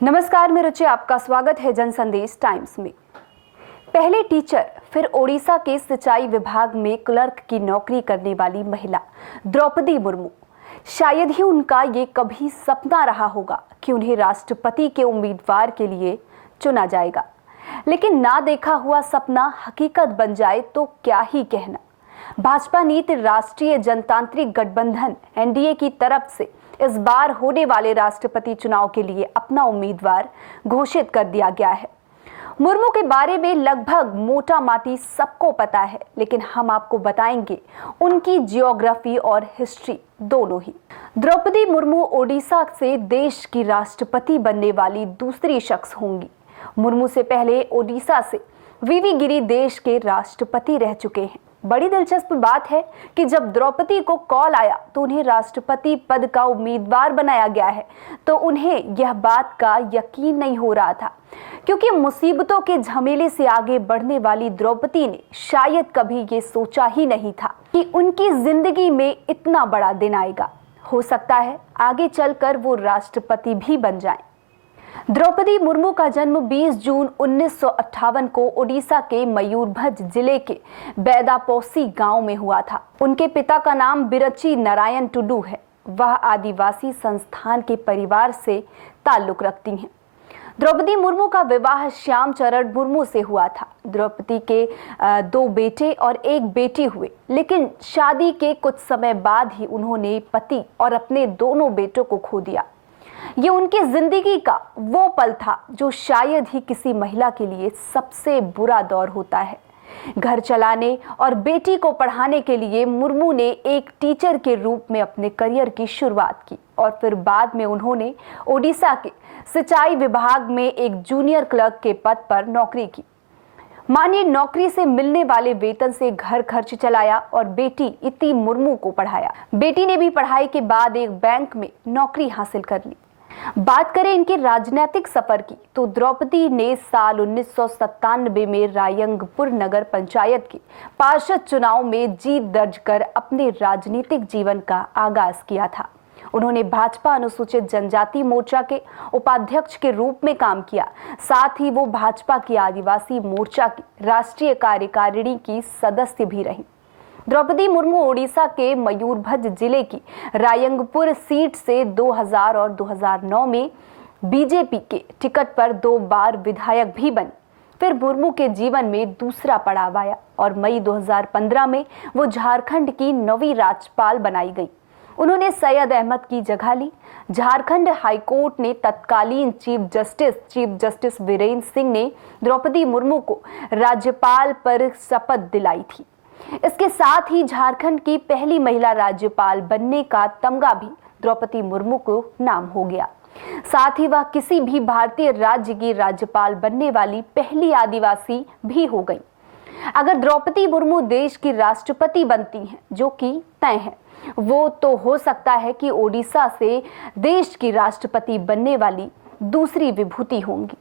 नमस्कार, मैं रुचि, आपका स्वागत है जन संदेश टाइम्स में। पहले टीचर, फिर ओडिशा के सिंचाई विभाग में क्लर्क की नौकरी करने वाली महिला द्रौपदी मुर्मू। शायद ही उनका ये कभी सपना रहा होगा कि उन्हें राष्ट्रपति के उम्मीदवार के लिए चुना जाएगा, लेकिन ना देखा हुआ सपना हकीकत बन जाए तो क्या ही कहना। भाजपा नीति राष्ट्रीय जनतांत्रिक गठबंधन एनडीए की तरफ से इस बार होने वाले राष्ट्रपति चुनाव के लिए अपना उम्मीदवार घोषित कर दिया गया है। मुर्मू के बारे में लगभग मोटा माटी सबको पता है, लेकिन हम आपको बताएंगे उनकी जियोग्राफी और हिस्ट्री दोनों ही। द्रौपदी मुर्मू ओडिशा से देश की राष्ट्रपति बनने वाली दूसरी शख्स होंगी। मुर्मू से पहले ओडिशा से वीवी गिरी देश के राष्ट्रपति रह चुके हैं। बड़ी दिलचस्प बात है कि जब द्रौपदी को कॉल आया तो उन्हें राष्ट्रपति पद का उम्मीदवार बनाया गया है, तो उन्हें यह बात का यकीन नहीं हो रहा था, क्योंकि मुसीबतों के झमेले से आगे बढ़ने वाली द्रौपदी ने शायद कभी ये सोचा ही नहीं था कि उनकी जिंदगी में इतना बड़ा दिन आएगा। हो सकता है आगे चलकर वो राष्ट्रपति भी बन जाएं। द्रौपदी मुर्मू का जन्म 20 जून 1958 को ओडिशा के मयूरभंज जिले के बैदापोसी गांव में हुआ था। उनके पिता का नाम बिरची नारायण टुडू है। वह आदिवासी संस्थान के परिवार से ताल्लुक रखती हैं। द्रौपदी मुर्मू का विवाह श्याम चरण मुर्मू से हुआ था। द्रौपदी के 2 बेटे और 1 बेटी हुए, लेकिन शादी के कुछ समय बाद ही उन्होंने पति और अपने दोनों बेटों को खो दिया। ये उनकी जिंदगी का वो पल था जो शायद ही किसी महिला के लिए सबसे बुरा दौर होता है। घर चलाने और बेटी को पढ़ाने के लिए मुर्मू ने एक टीचर के रूप में अपने करियर की शुरुआत की और फिर बाद में उन्होंने ओडिशा के सिंचाई विभाग में एक जूनियर क्लर्क के पद पर नौकरी की। मां ने नौकरी से मिलने वाले वेतन से घर खर्च चलाया और बेटी इति मुर्मू को पढ़ाया। बेटी ने भी पढ़ाई के बाद एक बैंक में नौकरी हासिल कर ली। बात करें इनके राजनीतिक सफर की, तो द्रौपदी ने साल 1997 में रायंगपुर नगर पंचायत के पार्षद चुनाव में जीत दर्ज कर अपने राजनीतिक जीवन का आगाज किया था। उन्होंने भाजपा अनुसूचित जनजाति मोर्चा के उपाध्यक्ष के रूप में काम किया। साथ ही वो भाजपा की आदिवासी मोर्चा की राष्ट्रीय कार्यकारिणी की सदस्य भी रहीं। द्रौपदी मुर्मू ओडिशा के मयूरभंज जिले की रायंगपुर सीट से 2000 और 2009 में बीजेपी के टिकट पर 2 बार विधायक भी बनी। फिर मुर्मू के जीवन में दूसरा पड़ाव आया और मई 2015 में वो झारखंड की 9वीं राज्यपाल बनाई गई। उन्होंने सैयद अहमद की जगह ली। झारखंड हाईकोर्ट ने तत्कालीन चीफ जस्टिस वीरेंद्र सिंह ने द्रौपदी मुर्मू को राज्यपाल पर शपथ दिलाई थी। इसके साथ ही झारखंड की पहली महिला राज्यपाल बनने का तमगा भी द्रौपदी मुर्मू को नाम हो गया। साथ ही वह किसी भी भारतीय राज्य की राज्यपाल बनने वाली पहली आदिवासी भी हो गई। अगर द्रौपदी मुर्मू देश की राष्ट्रपति बनती हैं, जो कि तय है, वो तो हो सकता है कि ओडिशा से देश की राष्ट्रपति बनने वाली दूसरी विभूति होंगी।